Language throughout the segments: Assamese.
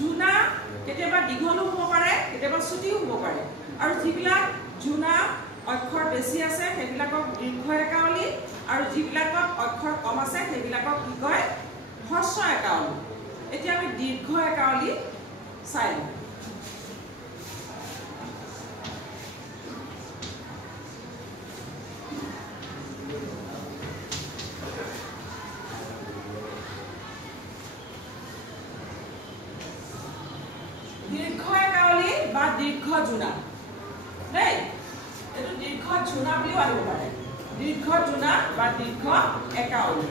জুনা কেতিয়াবা দীঘলো হ'ব পাৰে কেতিয়াবা ছুটিও হ'ব পাৰে আৰু যিবিলাক জুনা অক্ষৰ বেছি আছে সেইবিলাকক দীৰ্ঘ একাৱলী আৰু যিবিলাকত অক্ষৰ কম আছে সেইবিলাকক কি কয় হ্ৰস্ব একাৱলী এতিয়া আমি দীৰ্ঘ একাৱলী চাই লওঁ দীৰ্ঘ একাৱলী বা দীৰ্ঘ জুনা দেই এটো দীৰ্ঘ জুনা বুলিও আহিব পাৰে দীৰ্ঘ জুনা বা দীৰ্ঘ একাৱলী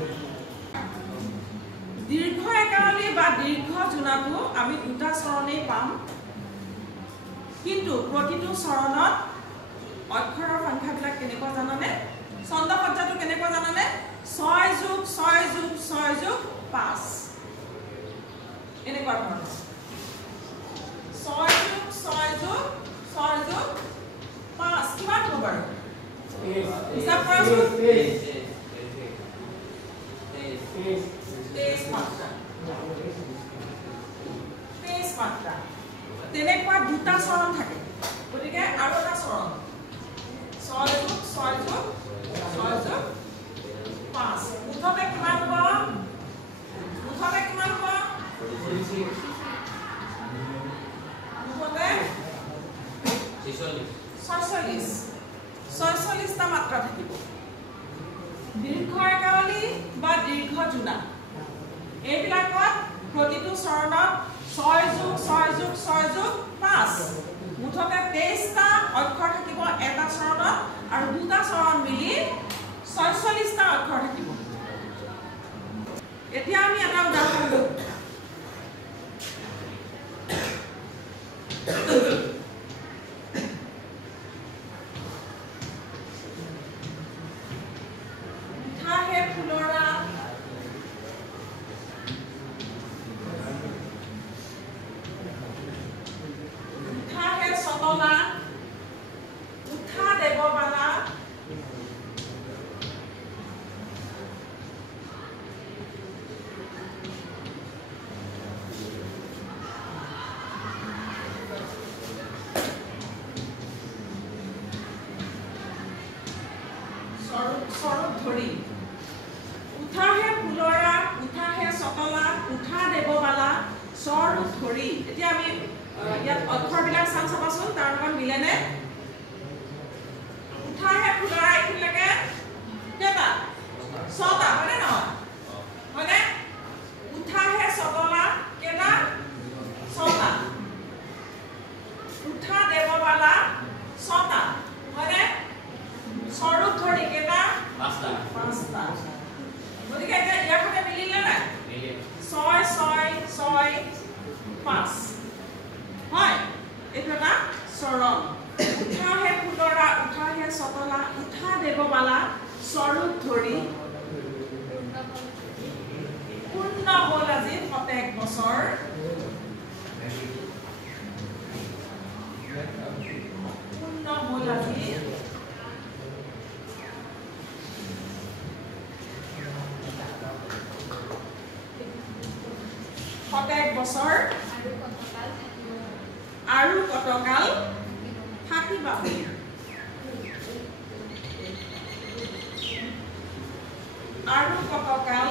দীৰ্ঘ একাৱলী বা দীৰ্ঘ জুনাটো আমি দুটা চৰণেই পাম কিন্তু প্ৰতিটো চৰণত অক্ষৰৰ সংখ্যাবিলাক কেনেকুৱা জানানে ছন্দ সজ্জাটো কেনেকুৱা জানানে 6 যোগ 6 যোগ 6 যোগ 5 এনেকুৱা ধৰণৰ 6 যোগ 6 যোগ 6 যোগ 5 কিমান হ'ব বাৰু হিচাপ কৰাচোন 23 মাত্ৰা তেনেকুৱা দুটা চৰণ থাকে গতিকে আৰু এটা চৰণ 6 যোগ 6 যোগ 6 যোগ 5 মুঠতে কিমান হ'ব মুঠতে 46 টা মাত্ৰা থাকিব দীৰ্ঘ একাৱলী বা দীৰ্ঘ জুনা এইবিলাকত প্ৰতিটো চৰণত 6 যোগ 6 যোগ 6 যোগ 5 মুঠতে 23 টা অক্ষৰ থাকিব এটা চৰণত আৰু দুটা চৰণ মিলি 46 টা অক্ষৰ থাকিব এতিয়া আমি এটা উদাহৰণ লওঁ স্বৰূপ ধৰি উঠাহে ফুলৰা উঠাহে চতলা উঠা দেৱবালা স্বৰূপ ধৰি এতিয়া আমি ইয়াত অক্ষৰবিলাক চাম চাবাচোন তাৰ লগত মিলেনে উঠাহে ফুলৰা এইখিনিলৈকে কেইটা 6টা হয়নে নহয় হয়নে উঠাহে চতলা কেইটা 6টা উঠা দেৱবালা 6টা হয়নে স্বৰূপ ধৰি কেইটা 5টা গতিকে এতিয়া ইয়াৰ সৈতে মিলিলে নাই 6 6 6 5 হয় এইটো এটা চৰণ উঠাহে ফুলৰা উঠাহে চতলা উঠা দেৱবালা স্বৰূপ ধৰি পূৰ্ণ হ'ল আজি 7 বছৰ পূৰ্ণ হ'ল আজি 7 বছৰ আৰু কতকাল থাকিবা আৰু কতকাল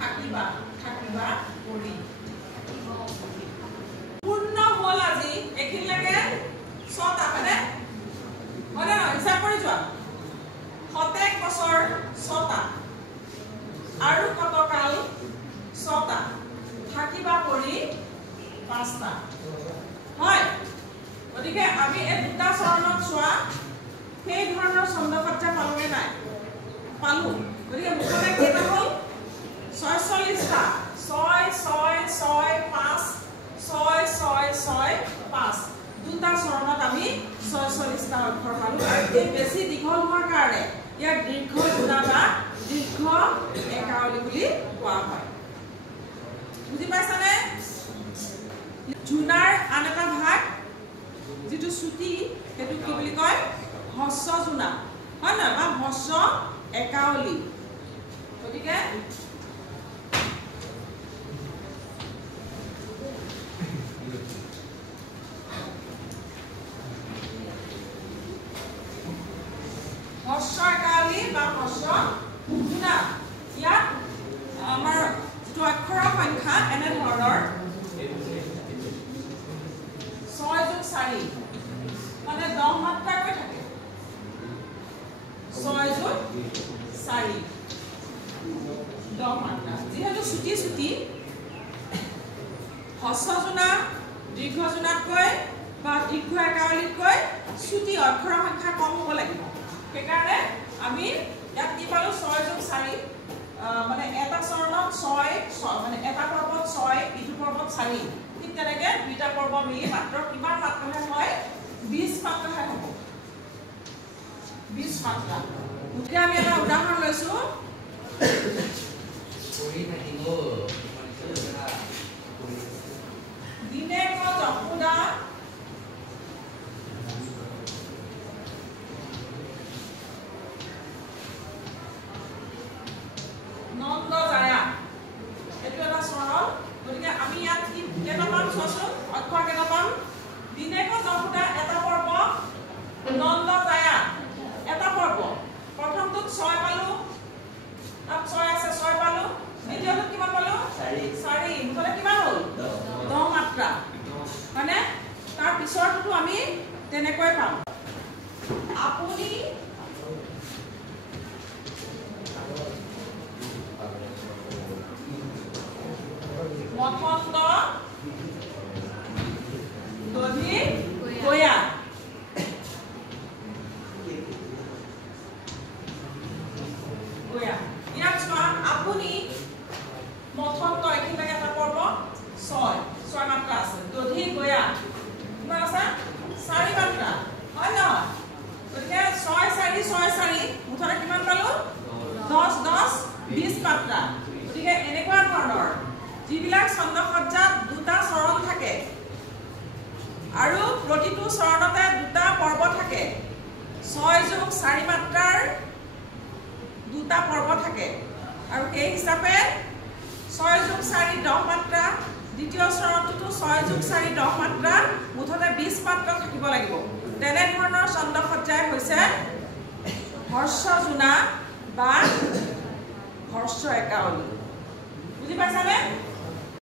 থাকিবা থাকিবা কৰি পূৰ্ণ হ'ল আজি এইখিনিলৈকে 6টা হয়নে হয়নে নহয় হিচাপ কৰি যোৱা 7 বছৰ 6টা আৰু কতকাল 6টা থাকিবা কৰি 5টা হয় গতিকে আমি এই দুটা চৰণত চোৱা সেই ধৰণৰ ছন্দ সজ্জা পালোনে নাই পালো গতিকে মুঠতে কেইটা হ'ল 46টা 6 6 6 5 6 6 6 5 দুটা চৰণত আমি 46টা অক্ষৰ পালো আৰু এই বেছি দীঘল হোৱাৰ কাৰণে ইয়াক দীৰ্ঘ জুনা বা দীৰ্ঘ একাৱলী বুলি কোৱা হয় বুজি পাইছানে জুনাৰ আন এটা ভাগ যেটো ছুটি হেতু কি বুলি কয় হস্য জুনা হয় না বা হস্ৰ একাৱলী গতিকে হস্ৰ একাৱলী বা হস্ৰ গুণা ইয়াত আমাৰ যিটো অক্ষৰৰ সংখ্যা এনে ধৰণৰ 6 যোগ 4 মানে 10 মাত্ৰাকৈ থাকে 6 যোগ 4 10 মাত্ৰা যেহেতু ছুটি ছুটি হস্ৰ জোনা দীৰ্ঘ জোনাতকৈ বা দীৰ্ঘ একাৱলীতকৈ ছুটি অক্ষৰৰ সংখ্যা কম হ'ব লাগিব সেইকাৰণে আমি ইয়াত কি পালো 6 যোগ 4 মানে এটা চৰণত 6 মানে এটা পৰ্বত 6 ইটো পৰ্বত 4 ঠিক তেনেকে দুইটা পৰ্ব মিলি মাত্ৰ কিমান মাত্ৰাহে হয় 20 মাত্ৰাহে হ'ব 20 মাত্ৰা গতিকে আমি এটা উদাহৰণ লৈছো দিনেক যশোদা নন্দ জায়া এটো এটা চৰণ গতিকে আমি ইয়াত কি কেটা পাম চোৱাচোন অক্ষৰ কেটা পাম দিনেক যশোদা এটা পৰ্ব নন্দ জায়া এটা পৰ্ব প্ৰথমটোত 6 পালো তাত 6 আছে 6 পালো দ্বিতীয়টোত কিমান পালো 4 মুঠতে কিমান হ'ল 10 মাত্ৰা মানে তাৰ পিছৰটো আমি তেনেকৈ পাম আপুনি মঠন্দ দধি গয়া ইয়াত চোৱা আপুনি মঠন্দ এখিনিলৈকে এটা পৰ্ব 6 মাত্ৰা আছে দধি গয়া কিমান আছে 4 মাত্ৰা হয় নহয় গতিকে 6 4 6 4 মুঠতে কিমান পালো 10 10 20 মাত্ৰা গতিকে এনেকুৱা ধৰণৰ যিবিলাক ছন্দসজ্জাত দুটা চৰণ থাকে আৰু প্ৰতিটো চৰণতে দুটা পৰ্ব থাকে 6 যোগ 4 মাত্ৰাৰ দুটা পৰ্ব থাকে আৰু এই হিচাপে 6 যোগ 4 10 মাত্ৰা দ্বিতীয় চৰণটো 6 যোগ 4 10 মাত্ৰা মুঠতে 20 মাত্ৰা থাকিব লাগিব তেনে ধৰণৰ ছন্দসজ্জাই হৈছে হৰ্ষ জোনা বা হৰ্ষ একাৱলী বুজি পাইছানে